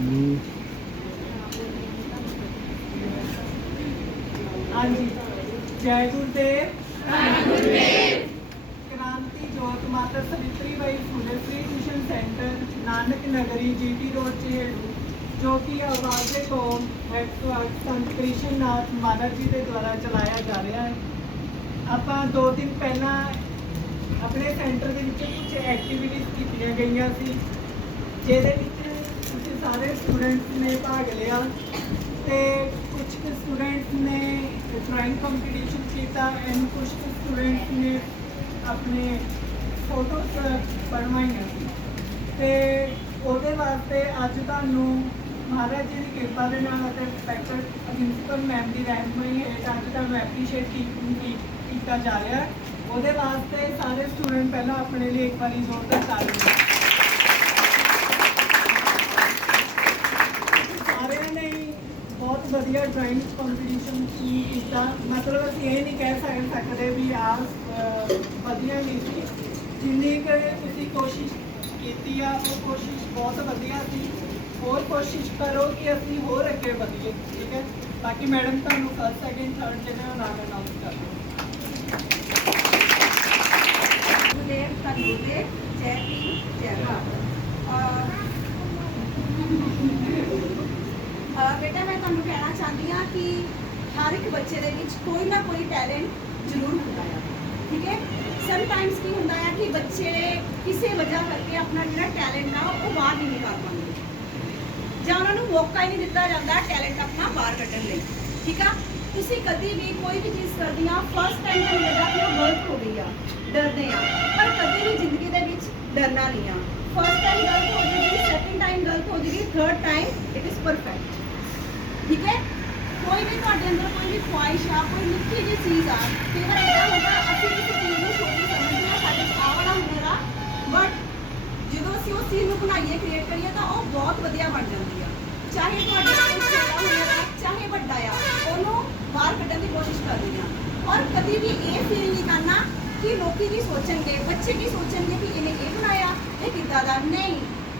ਹਮ, ਹਾਂਜੀ। ਜੈ ਗੁਰਦੇਵ। ਜੈ Gurdev. Kranti Jyot Mata Savitri Bai Phule free tuition centre Nanak Nagri GT road ਚੇੜੂ ਜੋ ਕਿ ਆਵਾਜ਼ ਦੇ ਕੌਮ ਹੈਡਕੁਆਰਟ ਸੰਤ ਕ੍ਰਿਸ਼ਨ ਨਾਥ ਮਾਨਵ ਜੀ ਦੇ ਦੁਆਰਾ ਚਲਾਇਆ ਜਾ ਰਿਹਾ ਹੈ। ਆਪਾਂ ਦੋ ਦਿਨ ਪਹਿਲਾਂ ਆਪਣੇ ਸੈਂਟਰ ਦੇ ਵਿੱਚ ਕੁਝ ਐਕਟੀਵਿਟੀਜ਼ ਕੀਤੀਆਂ ਗਈਆਂ ਸੀ ਜਿਹਦੇ ਵਿੱਚ ਤੁਸੀਂ ਸਾਰੇ ਸਟੂਡੈਂਟਸ ਨੇ ਭਾਗ ਲਿਆ ਤੇ ਕੁਝ ਕੁ ਸਟੂਡੈਂਟਸ ਨੇ ਡਰਾਇੰਗ ਕੰਪੀਟੀਸ਼ਨ ਕੀਤਾ ਐਂਡ ਕੁਝ ਕੁ ਸਟੂਡੈਂਟਸ ਨੇ ਆਪਣੇ ਫੋਟੋ ਬਣਵਾਈਆਂ। ਸੀ ਤੇ ਉਹਦੇ ਵਾਸਤੇ ਅੱਜ ਤੁਹਾਨੂੰ ਮਹਾਰਾਜ ਜੀ ਦੀ ਕਿਰਪਾ ਦੇ ਨਾਲ ਅਤੇ ਇੰਸਪੈਕਟਰ ਪ੍ਰਿੰਸੀਪਲ ਮੈਮ ਦੀ ਰਹਿਨਮਾਈ ਹੇਠ ਅੱਜ ਤੁਹਾਨੂੰ ਐਪਰੀਸ਼ੀਏਟ ਕੀਤਾ ਜਾ ਰਿਹਾ। ਉਹਦੇ ਵਾਸਤੇ ਸਾਰੇ ਸਟੂਡੈਂਟ ਪਹਿਲਾਂ ਆਪਣੇ ਲਈ ਇੱਕ ਵਾਰੀ ਜ਼ੋਰਦਾਰ ਤਾੜੀ ਸਾਰਿਆਂ ਨੇ ਹੀ ਬਹੁਤ ਵਧੀਆ ਡਰਾਇੰਗ ਕੰਪੀਟੀਸ਼ਨ ਸੀ ਕੀਤਾ। ਮਤਲਬ ਅਸੀਂ ਇਹ ਨਹੀਂ ਕਹਿ ਸਕ- ਸਕਦੇ ਵੀ ਆ ਵਧੀਆ ਨਹੀਂ ਸੀ। ਜਿੰਨੀ ਕੁ ਤੁਸੀਂ ਕੋਸ਼ਿਸ਼ ਕੀਤੀ ਆ, ਉਹ ਕੋਸ਼ਿਸ਼ ਬਹੁਤ ਵਧੀਆ ਸੀ। ਹੋਰ ਕੋਸ਼ਿਸ਼ ਕਰੋ ਕਿ ਅਸੀਂ ਹੋਰ ਅੱਗੇ ਵਧੀਏ, ਠੀਕ ਹੈ? ਬਾਕੀ ਮੈਡਮ ਤੁਹਾਨੂੰ ਫਸਟ ਸੈਕਿੰਡ ਥਰਡ ਜਿਹੜਾ ਉਹ ਨਾਮ ਅਨਾਉਂਸ ਕਰ ਦਿਓ। ਗੁਰਦੇਵ ਤਨੁਦੇ ਜੈ ਬੇਟਾ, ਮੈਂ ਤੁਹਾਨੂੰ ਕਹਿਣਾ ਚਾਹੁੰਦੀ ਹਾਂ ਕਿ ਹਰ ਇੱਕ ਬੱਚੇ ਦੇ ਵਿੱਚ ਕੋਈ ਨਾ ਕੋਈ ਟੈਲੈਂਟ ਜ਼ਰੂਰ ਹੁੰਦਾ ਹੈ ਠੀਕ ਹੈ? ਸਮਟਾਈਮਸ ਕੀ ਹੁੰਦਾ ਹੈ ਕਿ ਬੱਚੇ ਕਿਸੇ ਵਜ੍ਹਾ ਕਰਕੇ ਆਪਣਾ ਜਿਹੜਾ ਟੈਲੈਂਟ ਆ, ਉਹ ਬਾਹਰ ਨਹੀਂ ਨਿਕਾਲ ਪਾਉਂਦੇ। ਜਾਂ ਉਹਨਾਂ ਨੂੰ ਮੌਕਾ ਹੀ ਨਹੀਂ ਦਿੱਤਾ ਜਾਂਦਾ ਟੈਲੈਂਟ ਆਪਣਾ ਬਾਹਰ ਕੱਢਣ ਲਈ, ਠੀਕ ਆ? ਤੁਸੀਂ ਕਦੀ ਵੀ ਕੋਈ ਵੀ ਚੀਜ਼ ਕਰਦੇ ਆ ਫਸਟ ਟਾਈਮ ਤੁਹਾਨੂੰ ਲੱਗਦਾ ਕਿ ਉਹ ਗਲਤ ਹੋ ਗਈ ਆ, ਡਰਦੇ ਆ, ਪਰ ਕਦੇ ਵੀ ਜ਼ਿੰਦਗੀ ਦੇ ਵਿੱਚ ਡਰਨਾ ਨਹੀਂ ਆ। ਫਸਟ ਟਾਈਮ ਗਲਤ ਹੋ ਜੇਗੀ ਸੈਕਿੰਡ ਟਾਈਮ ਗਲਤ ਹੋ ਜੇਗੀ third time it is perfect ਕੋਈ ਵੀ ਤੁਹਾਡੇ ਅੰਦਰ ਕੋਈ ਵੀ ਖੁਆਇਸ਼ ਆ, ਕੋਈ ਨਿੱਕੀ ਜਿਹੀ ਚੀਜ਼ ਆ, ਕਈ ਵਾਰ ਏਦਾਂ ਹੁੰਦਾ ਅਸੀਂ ਕਿਸੇ ਚੀਜ਼ ਨੂੰ ਛੋਟੀ ਸਮਝਦੇ ਆ ਸਾਡੇ ਚ ਵਾਲਾ ਹੁਨਰ ਆ ਬਟ ਜਦੋਂ ਅਸੀਂ ਉਸ ਚੀਜ਼ ਨੂੰ ਬਣਾਈਏ ਕ੍ਰੀਏਟ ਕਰੀਏ, ਤਾਂ ਉਹ ਬਹੁਤ ਵਧੀਆ ਬਣ ਜਾਂਦੀ ਆ। ਚਾਹੇ ਤੁਹਾਡੇ ਕੋਲ ਛੋਟਾ ਹੁਨਰ ਆ ਚਾਹੇ ਵੱਡਾ ਆ, ਉਹਨੂੰ ਬਾਹਰ ਕੱਢਣ ਦੀ ਕੋਸ਼ਿਸ਼ ਕਰਦੇ ਆ ਔਰ ਕਦੀ ਵੀ ਇਹ ਫੀਲ ਨਹੀਂ ਕਰਨਾ ਕਿ ਲੋਕੀ ਕੀ ਸੋਚਣਗੇ, ਬੱਚੇ ਕੀ ਸੋਚਣਗੇ ਕਿ ਇਹਨੇ ਇਹ ਬਣਾਇਆ, ਇਹ ਕਿੱਦਾਂ ਦਾ? ਨਹੀਂ।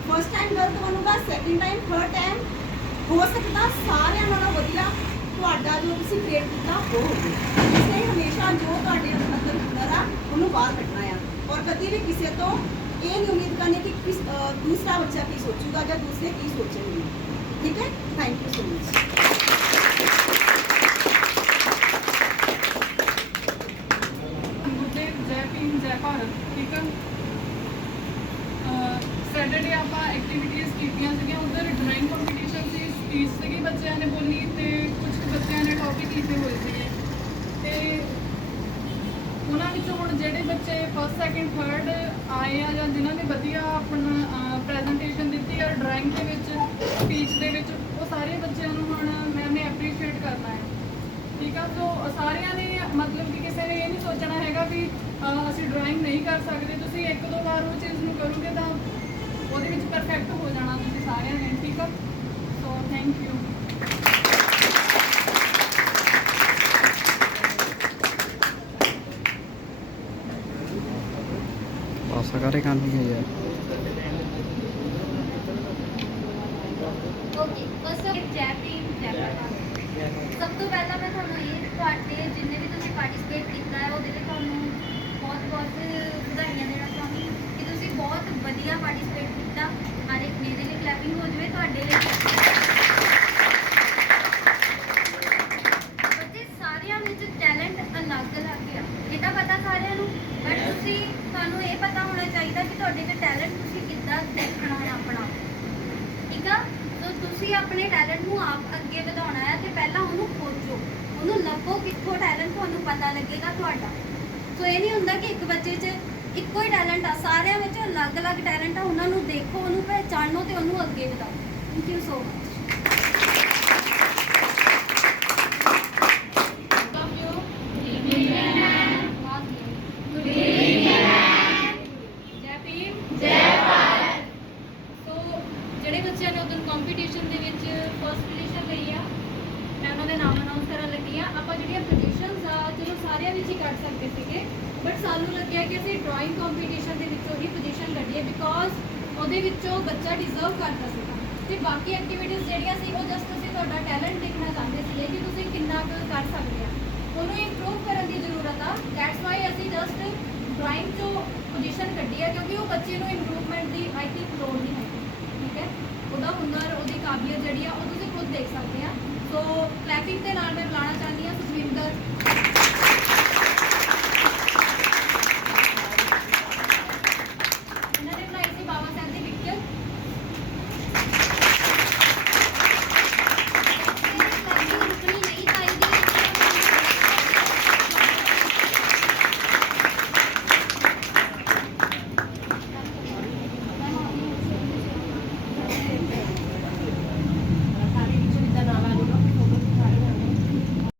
ਫਸਟ ਟਾਈਮ ਗਲਤ ਬਣੂਗਾ ਸੈਕਿੰਡ ਟਾਈਮ ਥਰਡ ਟਾਈਮ ਹੋ ਸਕਦਾ ਸਾਰਿਆਂ ਤੁਹਾਡਾ ਜੋ ਤੁਸੀਂ ਕ੍ਰੀਏਟ ਕੀਤਾ, ਉਹ ਹੋਵੇ ਇਸ ਲਈ ਹਮੇਸ਼ਾ ਜੋ ਤੁਹਾਡੇ ਅੰਦਰ ਹੁਨਰ ਆ ਉਹਨੂੰ ਬਾਹਰ ਕੱਢਣਾ ਆ। ਔਰ ਕਦੀ ਵੀ ਕਿਸੇ ਤੋਂ ਇਹ ਨਹੀਂ ਉਮੀਦ ਕਰਨੀ ਕਿ ਕਿਸ, ਅਹ, ਦੂਸਰਾ ਬੱਚਾ ਕੀ ਸੋਚੂਗਾ ਜਾਂ ਦੂਸਰੇ ਕੀ ਸੋਚਣਗੇ। ਠੀਕ ਹੈ? Thank you so much Gurdev Jai Bhim, Jai Bharat, ਠੀਕ ਹੈ ਸੈਟਰਡੇ ਆਪਾਂ ਐਕਟੀਵਿਟੀਜ਼ ਕੀਤੀਆਂ ਸੀਗੀਆਂ, ਉਧਰ ਡਰਾਇੰਗ ਕੰਪੀਟੀਸ਼ਨ ਸੀ। ਸਪੀਚ ਸੀਗੀ ਬੱਚਿਆਂ ਨੇ ਬੋਲੀ ਤੇ ਕੁਝ ਕੁ ਬੱਚਿਆਂ ਨੇ ਟੌਪਿਕ ਲਿਖੇ ਹੋਏ ਸੀਗੇ। ਤੇ ਉਹਨਾਂ ਵਿੱਚੋਂ ਹੁਣ ਜਿਹੜੇ ਬੱਚੇ ਫਸਟ ਸੈਕਿੰਡ ਥਰਡ ਆਏ ਆ ਜਾਂ ਜਿਨ੍ਹਾਂ ਨੇ ਵਧੀਆ ਆਪਣਾ ਪ੍ਰੈਜੈਂਟੇਸ਼ਨ ਦਿੱਤੀ ਆ ਡਰਾਇੰਗ ਦੇ ਵਿੱਚ ਸਪੀਚ ਦੇ ਵਿੱਚ, ਉਹ ਸਾਰੇ ਬੱਚਿਆਂ ਨੂੰ ਹੁਣ ਮੈਮ ਨੇ ਐਪਰੀਸ਼ੀਏਟ ਕਰਨਾ ਹੈ। ਠੀਕ ਆ ਸੋ ਸਾਰਿਆਂ ਨੇ ਮਤਲਬ ਕਿ ਕਿਸੇ ਨੇ ਇਹ ਨਹੀਂ ਸੋਚਣਾ ਹੈਗਾ ਵੀ ਅਸੀਂ ਡਰਾਇੰਗ ਨਹੀਂ ਕਰ ਸਕਦੇ, ਤੁਸੀਂ ਇੱਕ ਦੋ ਵਾਰ ਉਹ ਚੀਜ਼ ਨੂੰ ਕਰੋਗੇ ਤਾਂ ਉਹਦੇ ਵਿੱਚ ਪਰਫੈਕਟ ਹੋ ਜਾਣਾ ਤੁਸੀਂ ਸਾਰਿਆਂ ਨੇ, ਠੀਕ ਆ? ਸੋ ਥੈਂਕ ਯੂ ਪਾਸਾ ਕਰੇ ਕਰਨੀ ਹੈ ਯਾਰ ਓਕੇ ਫਸਟ ਆਫ ਜੈ ਭੀਮ ਜੈ ਭਾਰਤ ਸਭ ਤੋਂ ਪਹਿਲਾਂ ਮੈਂ ਤੁਹਾਨੂੰ ਇਹ ਤੁਹਾਡੇ ਜਿੰਨੇ ਵੀ ਤੁਸੀਂ ਪਾਰਟਿਸਿਪੇਟ ਕੀਤਾ ਹੈ ਉਹਦੇ ਲਈ ਤੁਹਾਨੂੰ ਬਹੁਤ ਬਹੁਤ ਵਧਾਈਆਂ ਦੇਣਾ ਚਾਹੁੰਦੀ ਹਾਂ ਕਿ ਤੁਸੀਂ ਬਹੁਤ ਵਧੀਆ ਪਾਰਟਿਸਿਪੇਟ ਕੀਤਾ। ਹਰ ਇੱਕ ਮੇਰੇ ਲਈ ਕਲੈਪਿੰਗ ਹੋ ਜਾਵੇ ਤੁਹਾਡੇ ਲਈ ਬੱਚੇ ਸਾਰਿਆਂ ਵਿੱਚ ਟੈਲੈਂਟ ਅਲੱਗ-ਅਲੱਗ ਆ ਇਹ ਤਾਂ ਪਤਾ ਸਾਰਿਆਂ ਨੂੰ ਬਟ ਤੁਸੀਂ ਤੁਹਾਨੂੰ ਇਹ ਪਤਾ ਹੋਣਾ ਚਾਹੀਦਾ ਕਿ ਤੁਹਾਡੇ 'ਚ ਟੈਲੈਂਟ ਤੁਸੀਂ ਕਿੱਦਾਂ ਦੇਖਣਾ ਹੈ ਆਪਣਾ? ਠੀਕ ਆ? ਸੋ ਤੁਸੀਂ ਆਪਣੇ ਟੈਲੈਂਟ ਨੂੰ ਆਪ ਅੱਗੇ ਵਧਾਉਣਾ ਹੈ ਤੇ ਪਹਿਲਾਂ ਉਹਨੂੰ ਖੋਜੋ। ਉਹਨੂੰ ਲੱਭੋ ਕਿੱਥੋਂ ਟੈਲੈਂਟ ਤੁਹਾਨੂੰ ਪਤਾ ਲੱਗੇਗਾ ਤੁਹਾਡਾ। ਸੋ ਇਹ ਨਹੀਂ ਹੁੰਦਾ ਕਿ ਇੱਕ ਬੱਚੇ 'ਚ ਇੱਕੋ ਹੀ ਟੈਲੈਂਟ ਆ, ਸਾਰਿਆਂ ਵਿੱਚ ਅਲੱਗ-ਅਲੱਗ ਟੈਲੈਂਟ ਆ, ਉਹਨਾਂ ਨੂੰ ਦੇਖੋ, ਉਹਨੂੰ ਪਹਿਚਾਣੋ ਤੇ ਉਹਨੂੰ ਅੱਗੇ ਵਧਾਓ। ਥੈਂਕ ਯੂ ਸੋ ਮਚ ਜਿਹੜੇ ਬੱਚਿਆਂ ਨੇ ਉਦੋਂ ਕੰਪੀਟੀਸ਼ਨ ਦੇ ਵਿੱਚ ਫਸਟ ਪੋਜੀਸ਼ਨ ਲਈ ਆ, ਮੈਂ ਉਹਨਾਂ ਦੇ ਨਾਮ ਅਨਾਉਂਸ ਕਰਨ ਲੱਗੀ ਆ। ਆਪਾਂ ਜਿਹੜੀਆਂ ਪੋਜੀਸ਼ਨਸ ਆ, ਚਲੋ ਸਾਰਿਆਂ ਵਿੱਚ ਹੀ ਕੱਢ ਸਕਦੇ ਸੀਗੇ ਬਟ ਸਾਨੂੰ ਲੱਗਿਆ ਕਿ ਅਸੀਂ ਡਰਾਇੰਗ ਕੰਪੀਟੀਸ਼ਨ ਦੇ ਵਿੱਚੋਂ ਹੀ ਪੋਜੀਸ਼ਨ ਕੱਢੀਏ ਬਿਕੋਜ਼ ਉਹਦੇ ਵਿੱਚੋਂ ਬੱਚਾ ਡਿਜ਼ਰਵ ਕਰਦਾ ਸੀਗਾ ਤੇ ਬਾਕੀ ਐਕਟੀਵਿਟੀਜ਼ ਜਿਹੜੀਆਂ ਸੀ, ਉਹ ਜਸਟ ਅਸੀਂ ਤੁਹਾਡਾ ਟੈਲੈਂਟ ਦੇਖਣਾ ਚਾਹੁੰਦੇ ਸੀ ਕਿ ਤੁਸੀਂ ਕਿੰਨਾ ਕੁ ਕਰ ਸਕਦੇ ਆ। ਉਹਨੂੰ ਇੰਪਰੂਵ ਕਰਨ ਦੀ ਜ਼ਰੂਰਤ ਆ। ਦੈਟਸ ਵਾਈ ਅਸੀਂ ਜਸਟ ਡਰਾਇੰਗ ਚੋਂ ਪੋਜੀਸ਼ਨ ਕੱਢੀ ਆ, ਕਿਉਂਕਿ ਉਹ ਬੱਚੇ ਨੂੰ ਇੰਪਰੂਵਮੈਂਟ ਦੀ ਆਈ ਥਿੰਕ ਲੋੜ ਨਹੀਂ ਹੈ ਉਹਦਾ ਹੁਨਰ, ਉਹਦੀ ਕਾਬਲੀਅਤ ਜਿਹੜੀ ਆ, ਉਹ ਤੁਸੀਂ ਖੁਦ ਦੇਖ ਸਕਦੇ ਆ। ਸੋ ਟ੍ਰੈਫਿਕ ਦੇ ਨਾਲ ਮੈਂ ਬੁਲਾਣਾ